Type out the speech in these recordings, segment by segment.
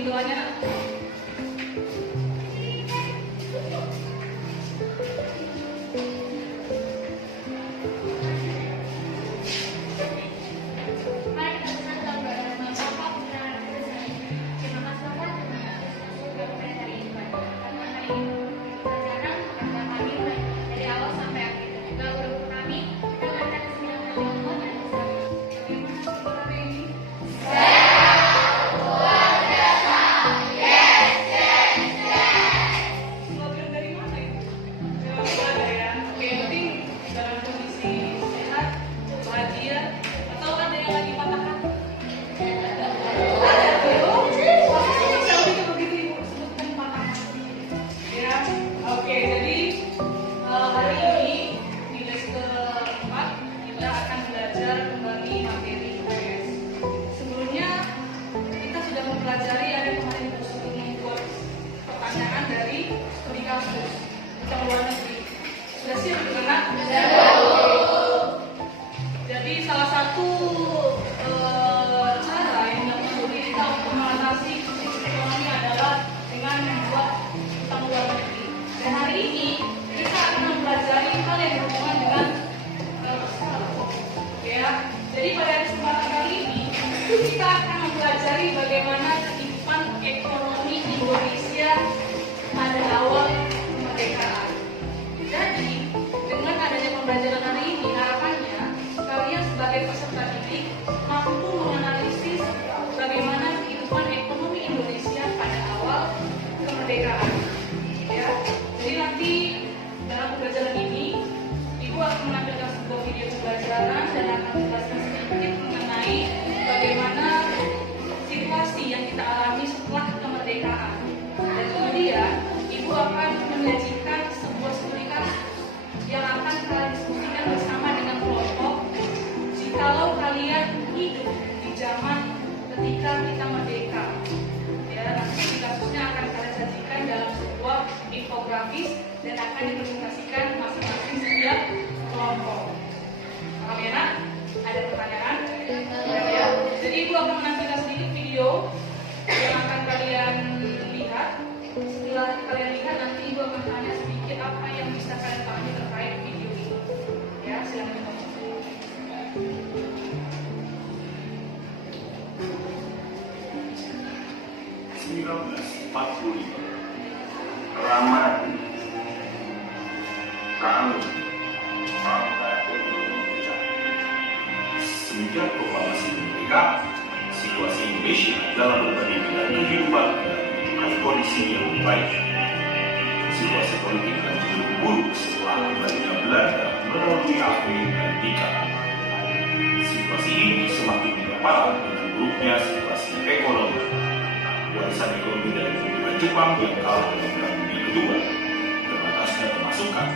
bimbing doanya nak. Jadi salah satu cara yang dapat kita untuk mengatasi krisis ekonomi adalah dengan membuat utang luar negeri. Dan hari ini kita akan mempelajari hal yang berhubungan dengan ya. Jadi pada kesempatan kali ini kita akan mempelajari bagaimana kehidupan ekonomi Indonesia pada awal kemerdekaan. Jadi dengan adanya pembelajaran hari ini, harapannya kalian sebagai peserta didik mampu menganalisis bagaimana kehidupan ekonomi Indonesia pada awal kemerdekaan. Ya, jadi nanti dalam pembelajaran ini, Ibu akan menampilkan sebuah video pembelajaran dan akan menjelaskan sedikit mengenai bagaimana situasi yang kita alami setelah kemerdekaan. Dan kemudian Ibu akan menyajikan sebuah studi kasus yang akan kalian diskusikan bersama dengan kelompok jikalau kalian hidup di zaman ketika kita merdeka. Ya, nanti studi kasusnya akan kalian sajikan dalam sebuah infografis dan akan dipresentasikan masing-masing setiap kelompok. Paham ya nak? Ada pertanyaan? Ya. Jadi Ibu akan menampilkan sedikit video yang akan kalian lihat. Setelah kalian lihat, nanti Ibu akan tanya sedikit apa yang bisa kalian pahami terkait video ini. Ya, silakan. 1945 Ramadhan kami bangsa Indonesia. Semenjak proklamasi kemerdekaan, situasi Indonesia dalam berbagai bidang kehidupan menunjukkan kondisi yang baik. Situasi politik dan cenderung buruk setelah kembalinya Belanda melalui Afrika dan Ika. Situasi ini semakin diperparah dengan buruknya situasi ekonomi. Warisan ekonomi dari hubungan Jepang yang kalah dalam Perang Dunia Kedua, terbatasnya pemasukan.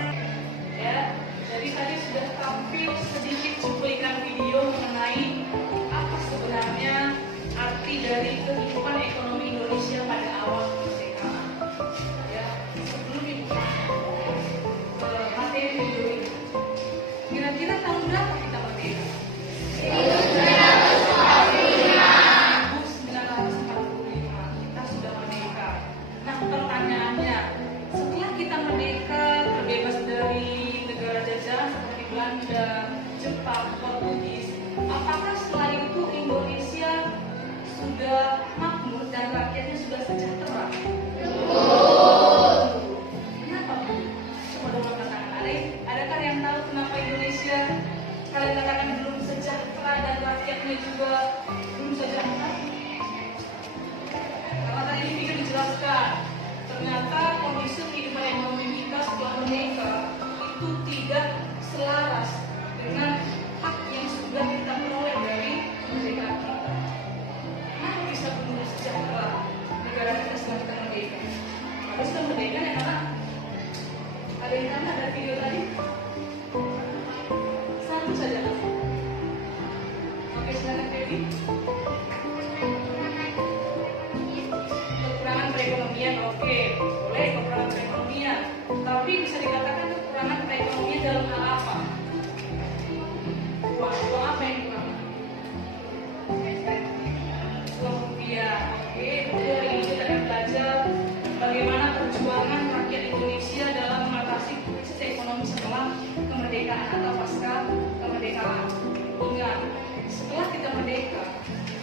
Ya, jadi tadi sudah tampil sedikit cuplikan video mengenai apa sebenarnya arti dari kehidupan ekonomi Indonesia pada awal kemerdekaan. Ya, sebelum Ibu materi video ini, kira-kira tahun berapa kita merdeka? 1945 kita sudah merdeka. Nah, pertanyaannya, setelah kita merdeka terbebas dari negara jajahan seperti Belanda, Jepang, Portugis, apakah setelah itu Indonesia sudah makmur dan rakyatnya sudah sejahtera? Kenapa? Coba dong angkat tangan. Adakah yang tahu kenapa Indonesia kalian katakan belum sejahtera dan rakyatnya juga belum sejahtera? Karena tadi ini bisa dijelaskan, ternyata kondisi kehidupan ekonomi kita setelah merdeka itu tidak selaras dengan hak yang sudah kita peroleh dari kemerdekaan kita. Kenapa bisa belum sejahtera negara kita setelah kita merdeka? Harus sudah merdeka ya anak? Ada yang tanya dari video tadi? Satu saja kan? Oke, silakan Dewi. Kekurangan perekonomian, oke, boleh kekurangan perekonomian. Tapi bisa dikatakan kekurangan perekonomian dalam hal apa? Uang apa yang kurang? Uang rupiah, oke. Dari kemerdekaan atau pasca kemerdekaan. Ingat, setelah kita merdeka,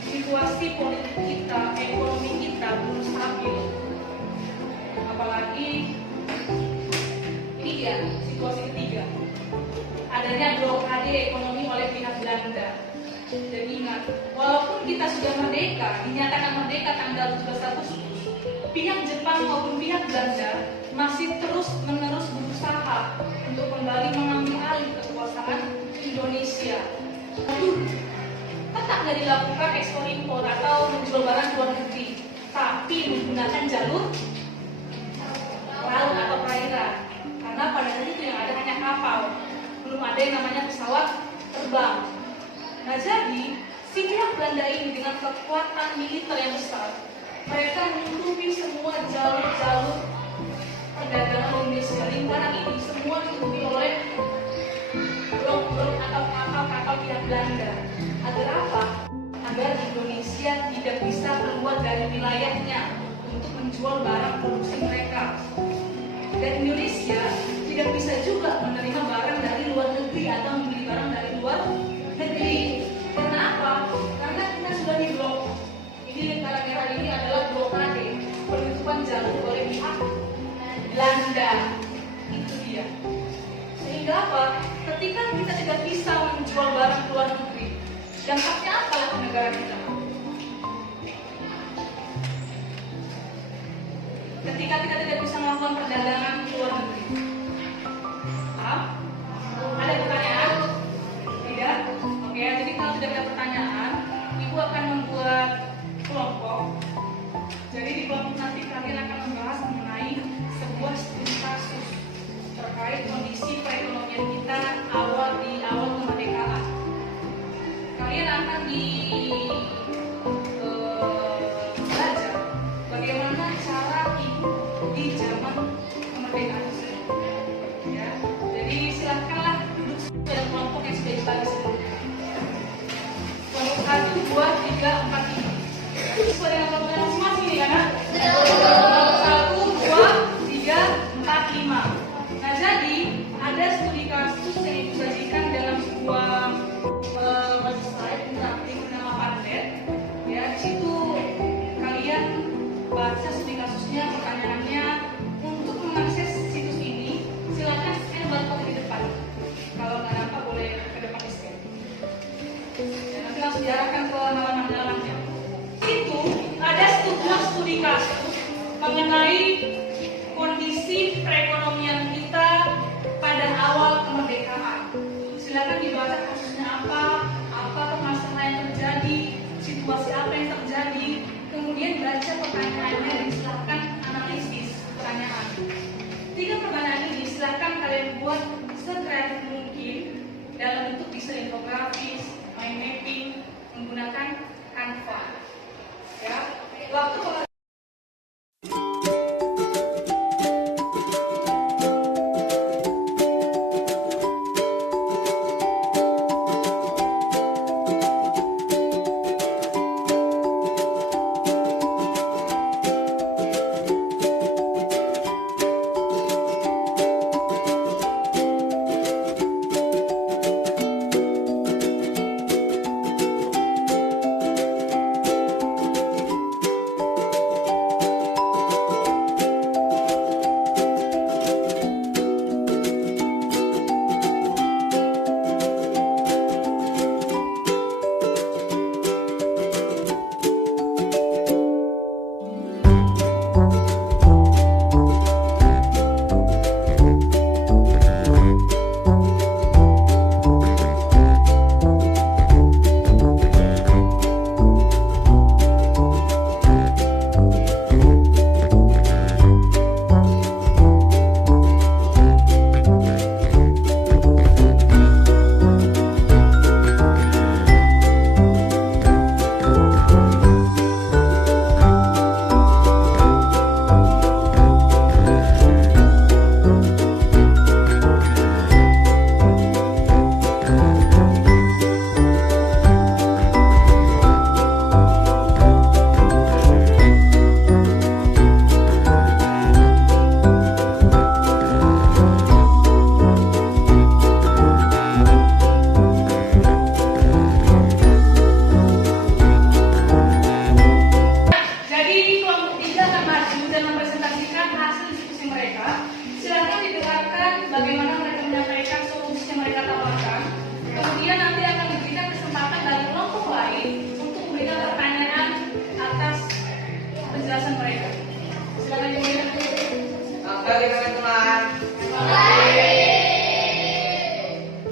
situasi politik kita, ekonomi kita belum stabil. Apalagi ini dia situasi ketiga, adanya blokade ekonomi oleh pihak Belanda. Dan ingat, walaupun kita sudah merdeka, dinyatakan merdeka tanggal 17 Agustus, pihak Jepang maupun pihak Belanda masih terus-menerus berusaha untuk kembali mengambil alih kekuasaan Indonesia. Lalu, tetap nggak dilakukan ekspor impor atau menjual barang ke luar negeri, tapi menggunakan jalur laut atau perairan. Karena pada saat itu yang ada hanya kapal, belum ada yang namanya pesawat terbang. Nah jadi, si pihak Belanda ini dengan kekuatan militer yang besar, mereka menutupi semua jalur-jalur perdagangan Indonesia. Lingkaran ini semua ditutupi oleh blok-blok atau kapal-kapal pihak Belanda. Agar apa? Agar Indonesia tidak bisa keluar dari wilayahnya untuk menjual barang produksi mereka. Dan Indonesia tidak bisa juga menerima barang dari luar negeri atau membeli barang dari luar negeri. Karena apa? Karena kita sudah diblok. Ini lingkaran merah ini adalah blokade, penutupan jalur oleh pihak Belanda. Itu dia. Sehingga apa? Ketika kita tidak bisa menjual barang ke luar negeri, dampaknya apa ke negara kita? Ketika kita tidak bisa melakukan perdagangan ke luar negeri, ada pertanyaan? Tidak? Oke, jadi kalau tidak ada pertanyaan, Ibu akan membuat kelompok. Jadi di kelompok nanti kalian akan membahas mengenai sebuah studi kasus terkait kondisi perekonomian kita di awal kemerdekaan. Kalian akan belajar bagaimana cara hidup di zaman kemerdekaan tersebut. Ya, jadi silakanlah duduk dalam kelompok yang sudah dibagi sebelumnya. Kelompok 1, 2, 3, 4, 5. Itu sesuai dengan kelompok masing-masing nih kan? Kelompok 1, 2, 3, 4, 5. Nah jadi ada studi kasus yang disajikan dalam sebuah website interaktif bernama Padlet. Ya, di situ kalian baca studi kasusnya, pertanyaannya. Untuk mengakses situs ini, silakan scan barcode di depan. Kalau nggak nampak boleh ke depan di scan. Ya, nanti langsung diarahkan ke halaman-halamannya. Itu ada studi kasus mengenai kondisi perekonomian kita pada awal kemerdekaan. Silakan dibaca kasusnya apa permasalahan yang terjadi, situasi apa yang terjadi, kemudian baca pertanyaannya dan silakan analisis pertanyaan. 3 pertanyaan ini silakan kalian buat sekreatif mungkin dalam bentuk bisa infografis, mind mapping, menggunakan Canva. Ya, waktu mereka. Silakan didengarkan bagaimana mereka menyampaikan solusi yang mereka tawarkan. Kemudian nanti akan diberikan kesempatan dari kelompok lain untuk memberikan pertanyaan atas penjelasan mereka. Silakan dimulai. Oke, teman-teman.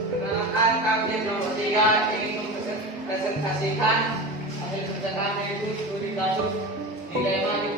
Perkenalkan, kami nomor 3 ingin mempresentasikan hasil kerja kami itu studi kasus dilema di